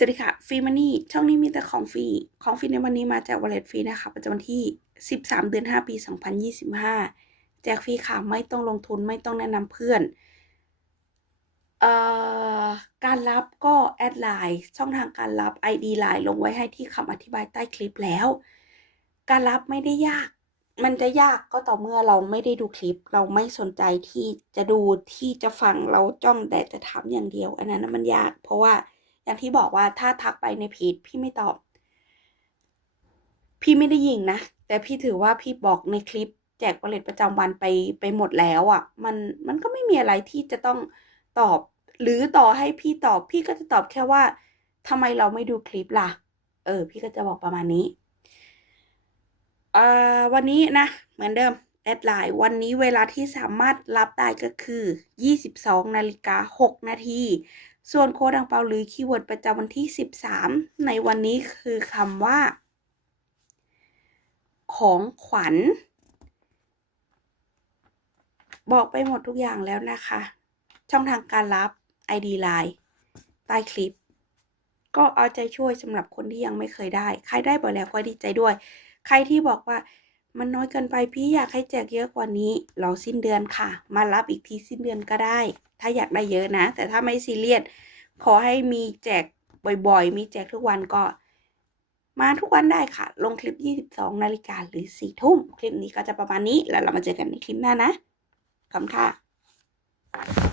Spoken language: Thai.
สวัสดีค่ะฟรีมันนี่ช่องนี้มีแต่ของฟรี ของฟรีในวันนี้มาจากวอลเล็ตฟรีนะคะ ประจำวันที่ 13 เดือน 5 ปี 2025 แจกฟรีค่ะ ไม่ต้องลงทุนไม่ต้องแนะนำเพื่อน เอ่อ การรับก็แอดไลน์ช่องทางการรับ ID ไลน์ลงไว้ให้ที่คำอธิบายใต้คลิปแล้ว การรับไม่ได้ยาก มันจะยากก็ต่อเมื่อเราไม่ได้ดูคลิป เราไม่สนใจที่จะดูที่จะฟังเราจ้องแต่จะถามอย่างเดียว อันนั้นนะมันยาก เพราะว่า อย่างที่บอกว่าถ้าทักไปในเพจพี่ไม่ตอบ พี่ไม่ได้ยิงนะ แต่พี่ถือว่าพี่บอกในคลิปแจกวอลเล็ตประจำวันไปไปหมดแล้วอะ่ะ มันมันก็ไม่มีอะไรที่จะต้องตอบ หรือต่อให้พี่ตอบพี่ก็จะตอบแค่ว่าทำไมเราไม่ดูคลิปล่ะ เออ พี่ก็จะบอกประมาณนี้เอ่อวันนี้นะ เหมือนเดิมแอดไลน์วันนี้เวลาที่สามารถรับได้ก็คือ 22นาฬิกา6นาที ส่วนโค้ดอังเปาหรือคีย์เวิร์ดประจำวันที่ 13 ในวันนี้คือคำว่า ของขวัญ บอกไปหมดทุกอย่างแล้วนะคะ ช่องทางการรับ ID Line ใต้คลิป ก็เอาใจช่วยสำหรับคนที่ยังไม่เคยได้ ใครได้บ่อยแล้วก็ดีใจด้วย ใครที่บอกว่า มันน้อยเกินไปพี่อยากให้แจกเยอะกว่านี้รอสิ้นเดือนค่ะ มารับอีกทีสิ้นเดือนก็ได้ ถ้าอยากได้เยอะนะ แต่ถ้าไม่ซีเรียสขอให้มีแจกบ่อยๆ มีแจกทุกวันก็ มาทุกวันได้ค่ะ ลงคลิป 22 นาฬิกาหรือ 4 ทุ่ม คลิปนี้ก็จะประมาณนี้แล้วเรามาเจอกันในคลิปหน้านะขอบคุณค่ะ